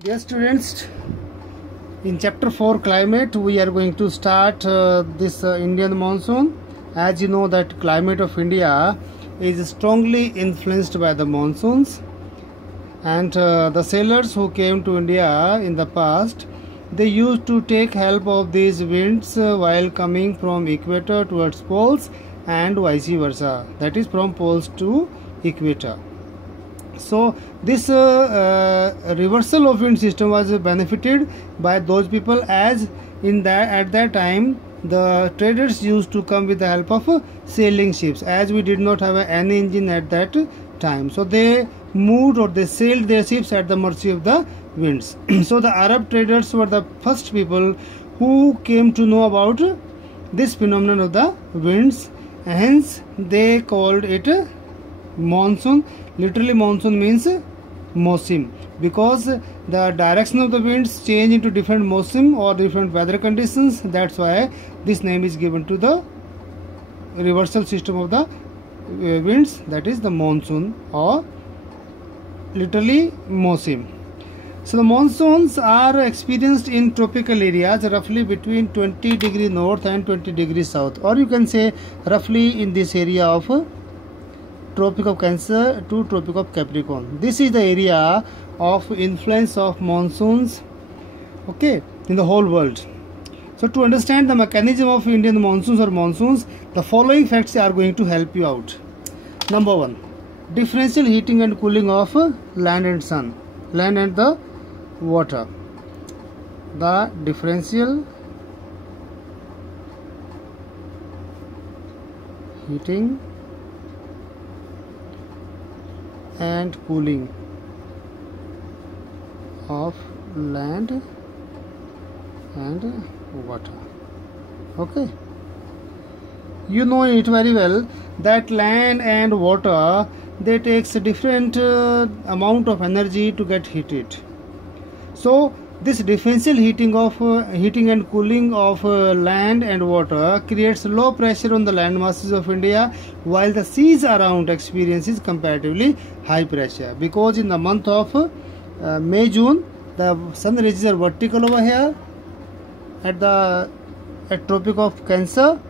Dear students, in chapter 4 climate we are going to start this Indian monsoon. As you know that climate of India is strongly influenced by the monsoons, and the sailors who came to India in the past, they used to take help of these winds while coming from equator towards poles and vice versa, that is from poles to equator. So this reversal of wind system was benefited by those people, as at that time the traders used to come with the help of sailing ships, as we did not have any engine at that time. So they moved or they sailed their ships at the mercy of the winds. So the Arab traders were the first people who came to know about this phenomenon of the winds, and hence they called it monsoon. Literally monsoon means mausim, because the direction of the winds change into different mausim or different weather conditions. That's why this name is given to the reversal system of the winds, that is the monsoon, or literally mausim. So the monsoons are experienced in tropical areas roughly between 20 degree north and 20 degree south, or you can say roughly in this area of Tropic of Cancer to Tropic of Capricorn. This is the area of influence of monsoons, okay, in the whole world. So to understand the mechanism of Indian monsoons or monsoons, the following facts are going to help you out. Number 1, differential heating and cooling of land and sun, land and the water. The differential heating and cooling of land and water. Okay, you know it very well that land and water, they takes a different amount of energy to get heated. So this differential heating and cooling of land and water creates low pressure on the land masses of India, while the seas around experiences comparatively high pressure, because in the month of May-June the sun rays are vertical over here at Tropic of Cancer.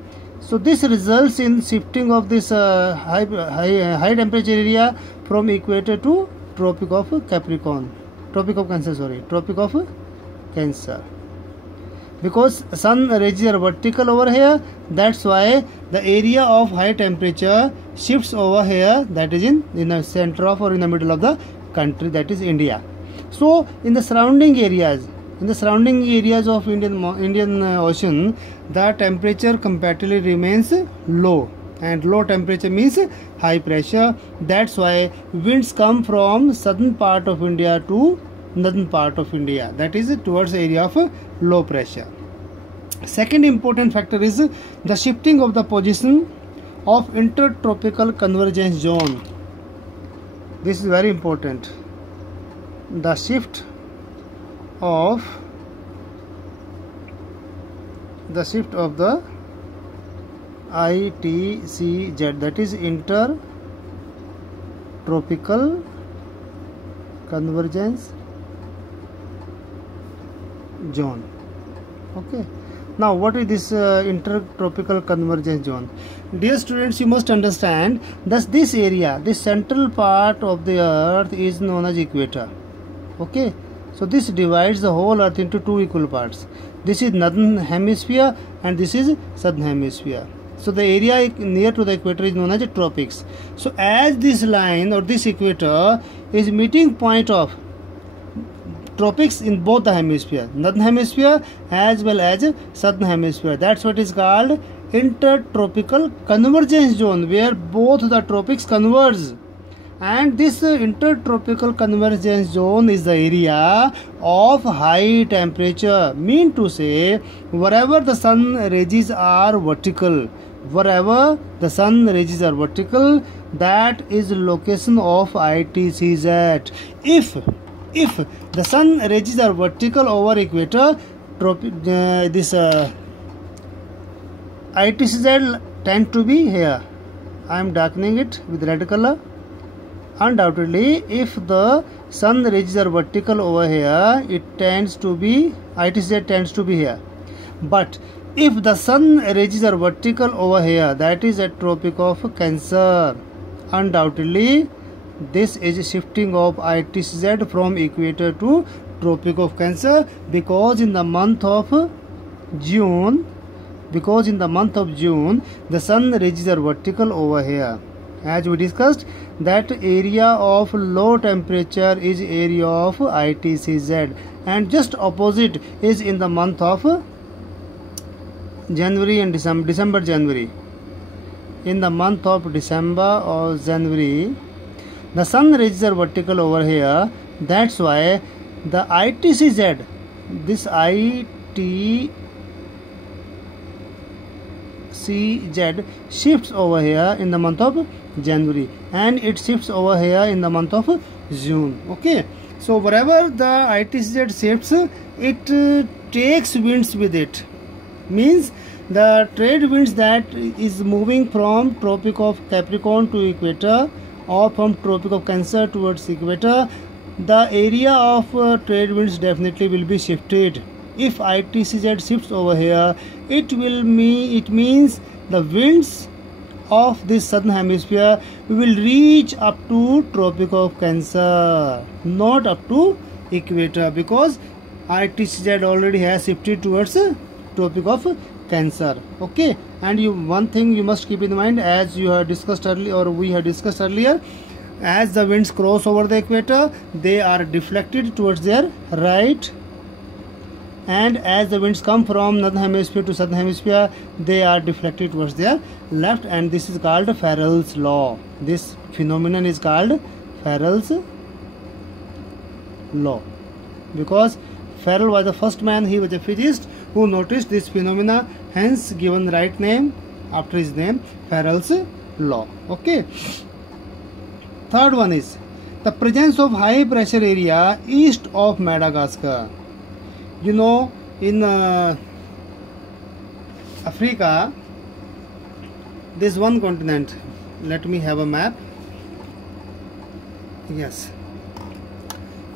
So this results in shifting of this high temperature area from equator to Tropic of Capricorn. Tropic of Cancer, sorry, Tropic of Cancer, because sun rays are vertical over here. That's why the area of high temperature shifts over here, that is in the center of or in the middle of the country, that is India. So in the surrounding areas of Indian Ocean, the temperature comparatively remains low, and low temperature means high pressure. That's why winds come from southern part of India to northern part of India, that is towards the area of low pressure. Second important factor is the shifting of the position of intertropical convergence zone. This is very important. The shift of the ITCZ, that is intertropical convergence zone. Okay, now what is this intertropical convergence zone? Dear students, you must understand that this area, this central part of the earth is known as equator. Okay, so this divides the whole earth into two equal parts. This is northern hemisphere and this is southern hemisphere. So the area near to the equator is known as the tropics. So as this line or this equator is meeting point of tropics in both the hemisphere, northern hemisphere as well as southern hemisphere, that's what is called intertropical convergence zone, where both the tropics converge. And this intertropical convergence zone is the area of high temperature, mean to say wherever the sun rays are vertical, that is location of ITCZ. If the sun rays are vertical over equator, this ITCZ tend to be here. I am darkening it with red color. Undoubtedly, if the sun ridges are vertical over here, it tends to be, ITCZ tends to be here. But if the sun ridges are vertical over here, that is at Tropic of Cancer, undoubtedly this is shifting of ITCZ from equator to Tropic of Cancer, because in the month of June, the sun ridges are vertical over here. As we discussed, that area of low temperature is area of ITCZ, and just opposite is in the month of January and December, January. In the month of December or January, the sun ridges are vertical over here. That's why the ITCZ, this ITCZ shifts over here in the month of January, and it shifts over here in the month of June. Okay, so wherever the ITCZ shifts, it takes winds with it. Means the trade winds that is moving from Tropic of Capricorn to equator, or from Tropic of Cancer towards equator, the area of trade winds definitely will be shifted. If ITCZ shifts over here, it means the winds of this southern hemisphere will reach up to Tropic of Cancer, not up to equator, because ITCZ already has shifted towards Tropic of Cancer. Okay, and one thing you must keep in mind, as you have discussed earlier, or we have discussed earlier, as the winds cross over the equator, they are deflected towards their right, and as the winds come from northern hemisphere to southern hemisphere, they are deflected towards their left, and this is called Farrell's law. This phenomenon is called Farrell's law, because Farrell was the first man, he was a physicist who noticed this phenomena, hence given right name after his name, Farrell's law. Okay. Third one is the presence of high pressure area east of Madagascar. You know, in Africa, this one continent. Let me have a map. Yes,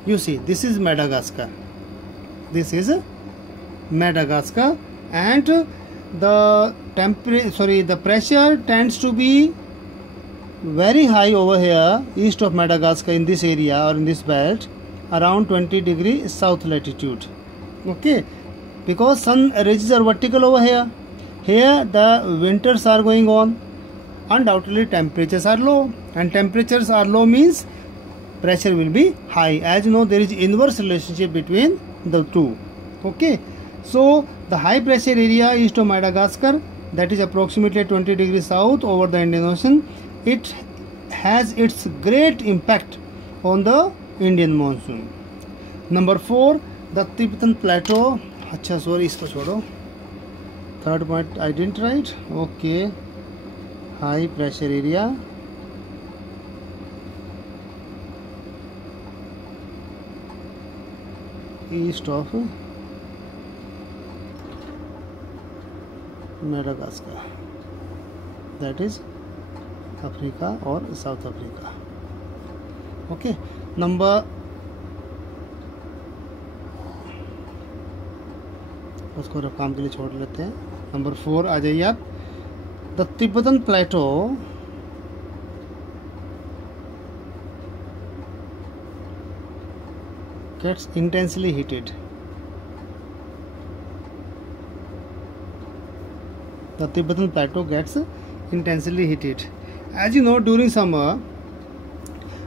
you see, this is Madagascar. This is Madagascar, and the pressure tends to be very high over here east of Madagascar, in this area or in this belt, around 20 degrees south latitude. Okay, because sun ridges are vertical over here. Here the winters are going on, undoubtedly temperatures are low, and temperatures are low means pressure will be high. As you know, there is inverse relationship between the two. Okay, so the high pressure area east of Madagascar, that is approximately 20 degrees south over the Indian Ocean, it has its great impact on the Indian monsoon. Number 4, the Tibetan Plateau. अच्छा sorry, इसको छोड़ो. Third point I didn't write. Okay, high pressure area east of Madagascar, that is Africa or South Africa. Okay, number, उसको काम के लिए छोड़ लेते हैं. नंबर 4 आ जाइए आप. The Tibetan plateau gets intensely heated. The Tibetan Plateau gets intensely heated. As you know, during summer,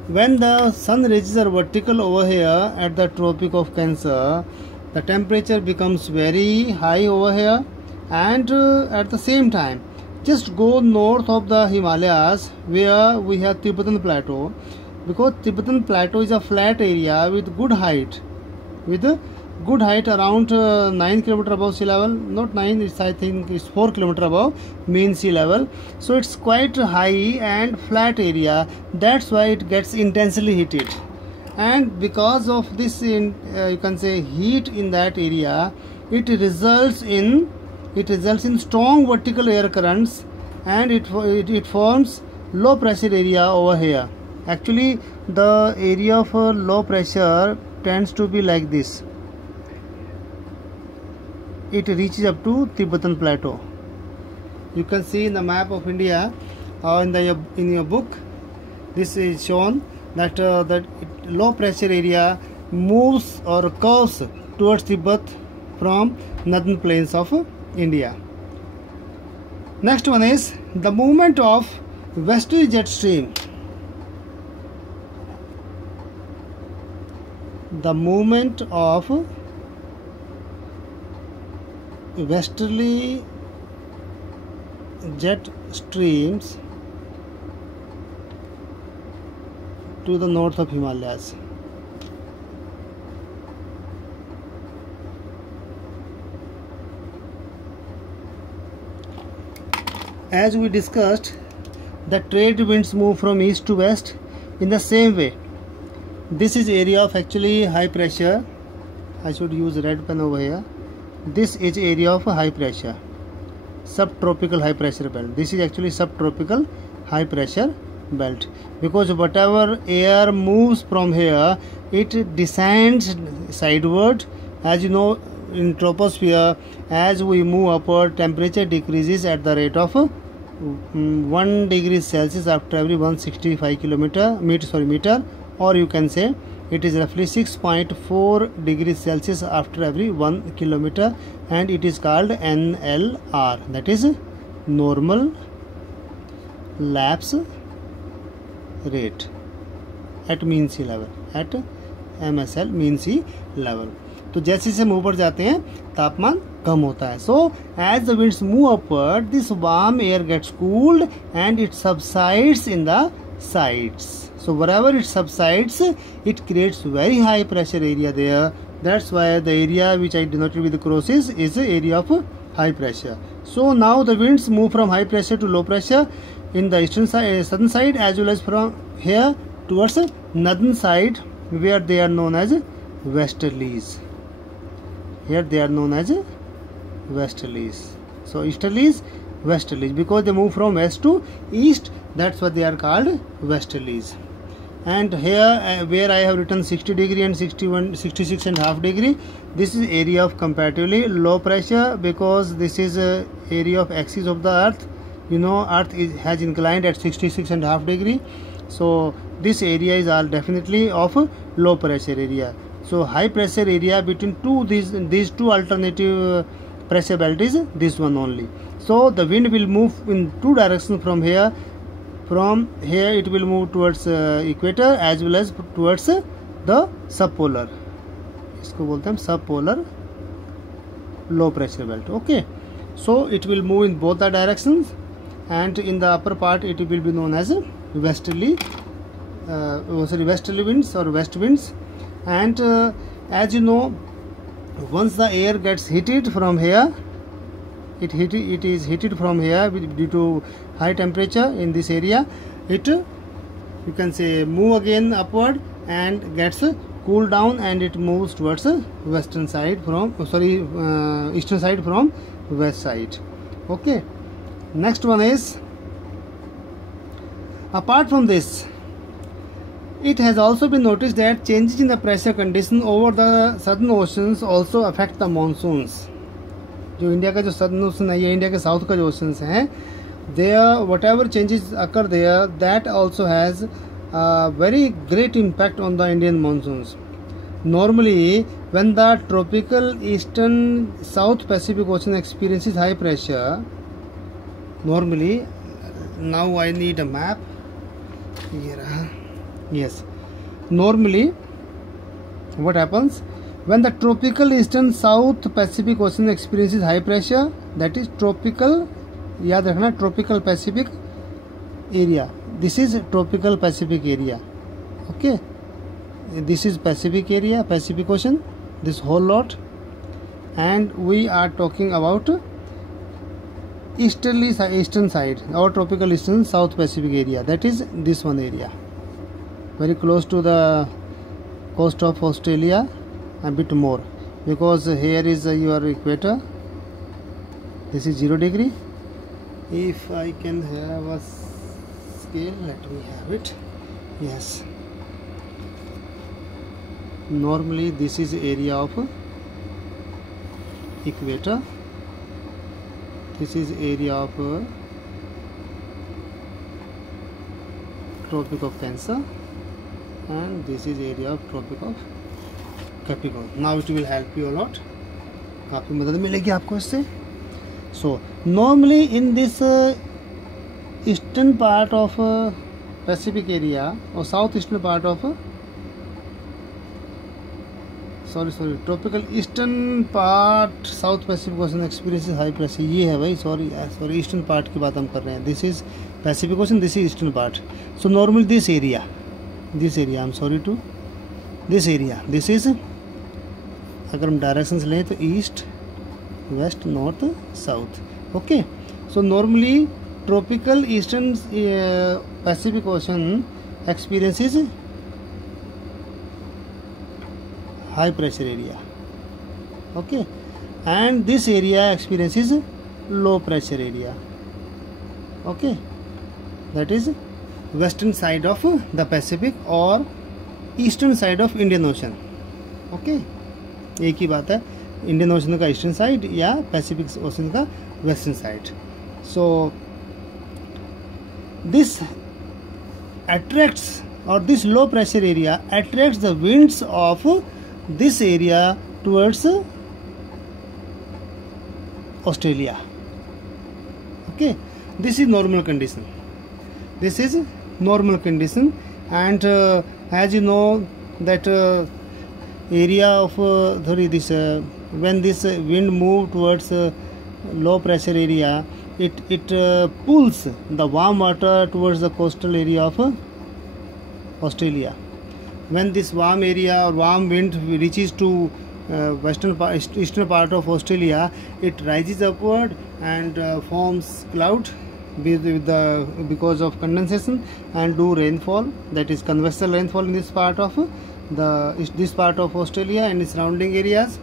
when the sun ridges are vertical over here at the Tropic of Cancer, the temperature becomes very high over here, and at the same time, just go north of the Himalayas where we have Tibetan Plateau, because Tibetan Plateau is a flat area with good height, around 9 km above sea level. Not 9, it's, I think it's 4 km above mean sea level. So it's quite high and flat area. That's why it gets intensely heated. And because of this, you can say heat in that area, it results in strong vertical air currents, and it forms low pressure area over here. Actually, the area of low pressure tends to be like this. It reaches up to Tibetan Plateau. You can see in the map of India or in your book, this is shown that low pressure area moves or curves towards Tibet from northern plains of India. Next one is the movement of westerly jet stream. The movement of westerly jet streams to the north of Himalayas. As we discussed, the trade winds move from east to west in the same way. This is area of actually high pressure. I should use red pen over here. This is area of high pressure, subtropical high pressure belt. This is actually subtropical high pressure belt, because whatever air moves from here, it descends sideward. As you know, in troposphere, as we move upward, temperature decreases at the rate of 1 degree Celsius after every 165 meter, or you can say it is roughly 6.4 degrees Celsius after every 1 kilometer, and it is called NLR, that is normal lapse rate at mean sea level, at MSL mean sea level. तो जैसे जैसे हम ऊपर जाते हैं तापमान कम होता है. So as the winds move upward, this warm air gets cooled and it subsides in the sides. So wherever it subsides, it creates very high pressure area there. That's why the area which I denoted with the crosses is the area of high pressure. So now the winds move from high pressure to low pressure in the eastern side, southern side, as well as from here towards the northern side, where they are known as westerlies. Here they are known as westerlies. So easterlies, westerlies, because they move from west to east, that's why they are called westerlies. And here where I have written 60 degree and 66.5 degree, this is area of comparatively low pressure, because this is area of axis of the earth. You know, earth has inclined at 66.5 degree. So this area is all definitely of low pressure area. So high pressure area between these two alternative pressure belt is this one only. So the wind will move in two directions from here. From here it will move towards equator as well as towards the subpolar. इसको बोलते हैं subpolar low pressure belt. Okay. So it will move in both the directions, and in the upper part it will be known as westerly winds or west winds. And as you know, once the air gets heated from here, it is heated from here due to high temperature in this area. It, you can say, move again upward and gets cooled down, and it moves towards western side from eastern side from west side. Okay. Next one is, apart from this, it has also been noticed that changes in the pressure condition over the southern oceans also affect the monsoons. जो India का जो southern ocean है, ये India के south का जो oceans हैं, there whatever changes occur there, that also has a very great impact on the Indian monsoons. Normally, when the tropical eastern South Pacific Ocean experiences high pressure, normally, now I need a map. Yes, normally what happens when the tropical eastern South Pacific Ocean experiences high pressure, that is tropical, याद रखना, tropical Pacific area. This is tropical Pacific area. Okay, this is Pacific area, Pacific Ocean, this whole lot, and we are talking about eastern side, or tropical eastern South Pacific area, that is this one area, very close to the coast of Australia, a bit more, because here is your equator. This is 0 degree. If I can have a scale, let me have it. Yes. Normally this is area of equator. This is area of Tropic of Cancer, and this is area of Tropic of Capricorn. Now it will help you a lot. काफ़ी मदद मिलेगी आपको इससे. So normally in this eastern part of Pacific area or southeastern part of tropical eastern part South Pacific Ocean experiences high pressure. ये है भाई, sorry eastern part की बात हम कर रहे हैं. This is Pacific Ocean, this is eastern part. So normally this area this is अगर हम डायरेक्शंस लें तो east west north south. Okay. So normally tropical eastern Pacific ocean experiences high pressure area. Okay. And this area experiences low pressure area. Okay. That is western side of the Pacific or eastern side of Indian Ocean. Okay. एक ही बात है, Indian ocean का eastern side या Pacific ocean का western side. So this attracts or this low pressure area attracts the winds of this area towards Australia. Okay, this is normal condition. And as you know that area of when this wind move towards low pressure area, it pulls the warm water towards the coastal area of Australia. When this warm area or warm wind reaches to eastern part of Australia, it rises upward and forms cloud because of condensation and do rainfall, that is convectional rainfall in this part of Australia and its surrounding areas.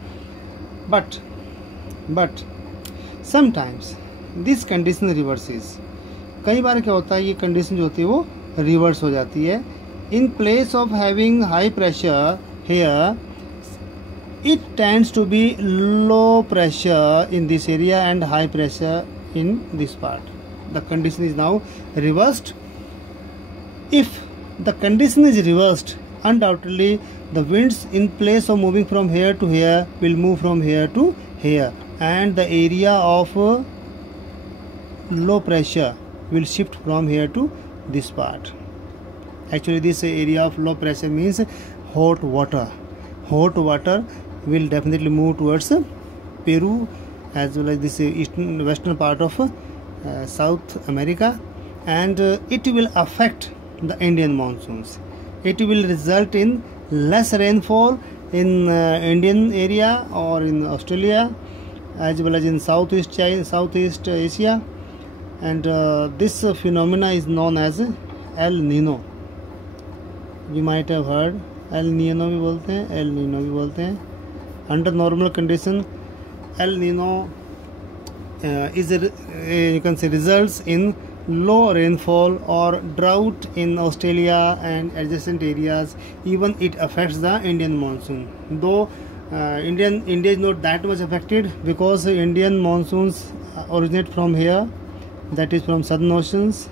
But sometimes this condition reverses. कई बार क्या होता है, ये condition जो होती है वो reverse हो जाती है. In place of having high pressure here, it tends to be low pressure in this area and high pressure in this part. The condition is now reversed. If the condition is reversed, undoubtedly the winds in place of moving from here to here will move from here to here, and the area of low pressure will shift from here to this part. Actually this area of low pressure means hot water will definitely move towards Peru as well as this western part of South America, and it will affect the Indian monsoons. It will result in less rainfall in Indian area or in Australia as well as in Southeast Asia, and this phenomena is known as El Nino. You might have heard El Nino भी बोलते हैं. Under normal condition, El Nino you can say results in low rainfall or drought in Australia and adjacent areas. Even it affects the Indian monsoon, though India is not that much affected because Indian monsoons originate from here, that is from southern oceans,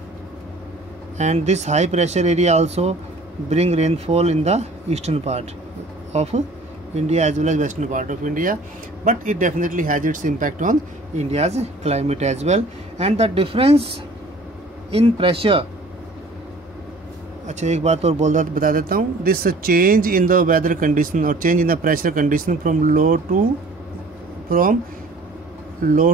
and this high pressure area also bring rainfall in the eastern part of India as well as western part of India, but it definitely has its impact on India's climate as well. And the difference in pressure, अच्छा एक बात और बता देता हूँ, this change in the weather condition or change in the pressure condition from low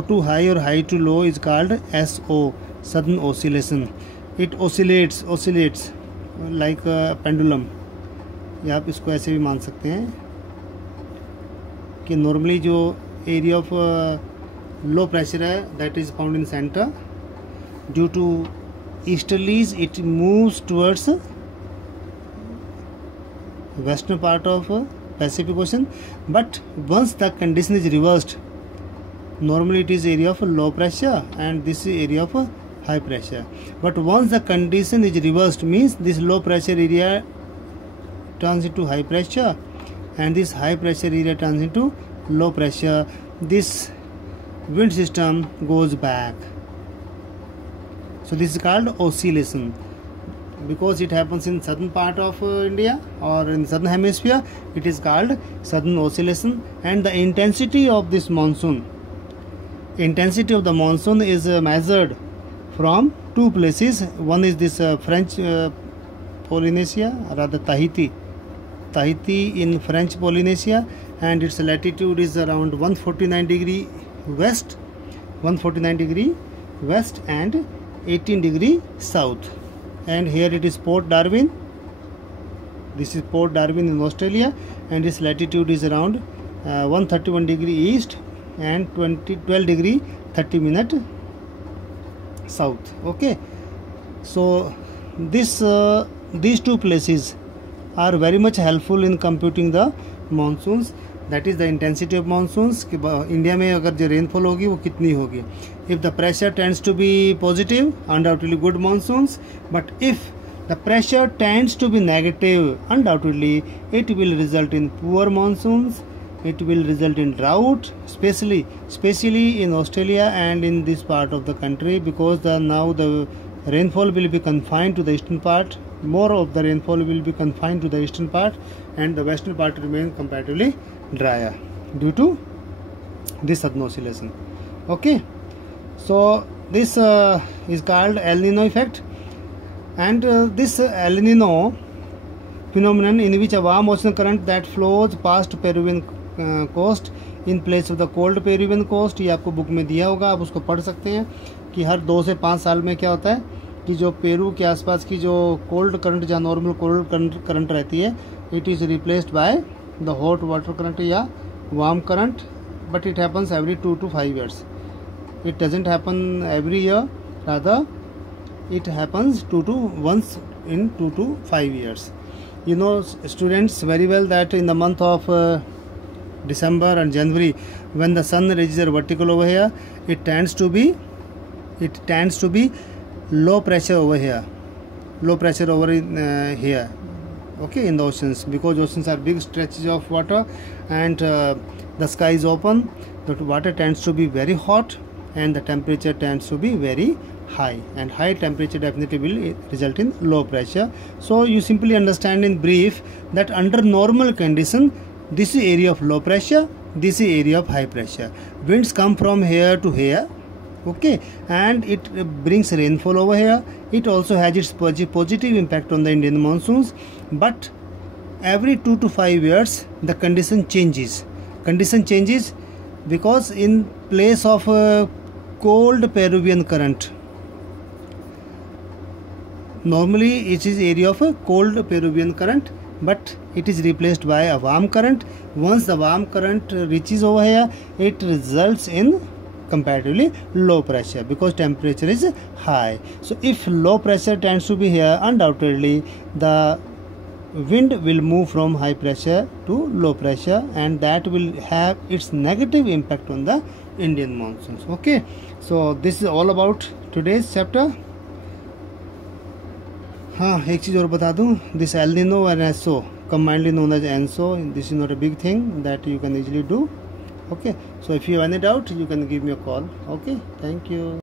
to high or high to low is called SO, sudden oscillation. It oscillates like a pendulum, या आप इसको ऐसे भी मान सकते हैं कि नॉर्मली जो एरिया ऑफ लो प्रेशर है that is found in centre, due to easterlies it moves towards western part of Pacific Ocean, but once the condition is reversed, normally it is area of low pressure and this is area of high pressure. But once the condition is reversed, means this low pressure area turns into high pressure and this high pressure area turns into low pressure, this wind system goes back. So this is called oscillation. Because it happens in southern part of India or in southern hemisphere, it is called southern oscillation. And the intensity of this monsoon, intensity of the monsoon is measured from two places. One is this French Polynesia, rather Tahiti in French Polynesia, and its latitude is around 149 degree west and 18 degree south. And here it is Port Darwin. This is Port Darwin in Australia, and its latitude is around 131 degree east and 12 degree 30 minute south. Okay, so these two places are very much helpful in computing the monsoons. That is the intensity of monsoons कि India में अगर जो rainfall होगी वो कितनी होगी. If the pressure tends to be positive, undoubtedly good monsoons. But if the pressure tends to be negative, undoubtedly it will result in poor monsoons. It will result in drought, especially in Australia and in this part of the country, because now the rainfall will be confined to the eastern part. More of the rainfall will be confined to the eastern part, and the western part remains comparatively drier due to this southern oscillation. Okay, so this is called El Nino effect, and this El Nino phenomenon in which a warm ocean current that flows past Peruvian coast in place of the cold Peruvian coast, ये आपको book में दिया होगा, आप उसको पढ़ सकते हैं कि हर 2 से 5 साल में क्या होता है कि जो पेरू के आसपास की जो कोल्ड करंट, जहाँ नॉर्मल कोल्ड करंट रहती है, it is replaced by the hot water current या warm current. But it happens every 2 to 5 years. It doesn't happen every year, rather it happens once in 2 to 5 years. You know, students, very well that in the month of December and January, when the sun reaches a vertical over here, it tends to be low pressure over here, low pressure over in here, okay, in the oceans, because oceans are big stretches of water, and the sky is open. The water tends to be very hot and the temperature tends to be very high, and high temperature definitely will result in low pressure. So you simply understand in brief that under normal condition, this is area of low pressure, this is area of high pressure. Winds come from here to here, okay, and it brings rainfall over here. It also has its positive impact on the Indian monsoons, but every 2 to 5 years the condition changes. Because in place of cold Peruvian current, normally it is area of a cold Peruvian current, but it is replaced by a warm current. Once the warm current reaches over here, it results in comparatively low pressure because temperature is high. So if low pressure tends to be here, undoubtedly the wind will move from high pressure to low pressure, and that will have its negative impact on the Indian monsoons. Okay, so this is all about today's chapter. हाँ, एक चीज़ और बता दूँ, this El Nino and ENSO, commonly known as ENSO, this is not a big thing that you can easily do. Okay, so if you have any doubt, you can give me a call. Okay, thank you.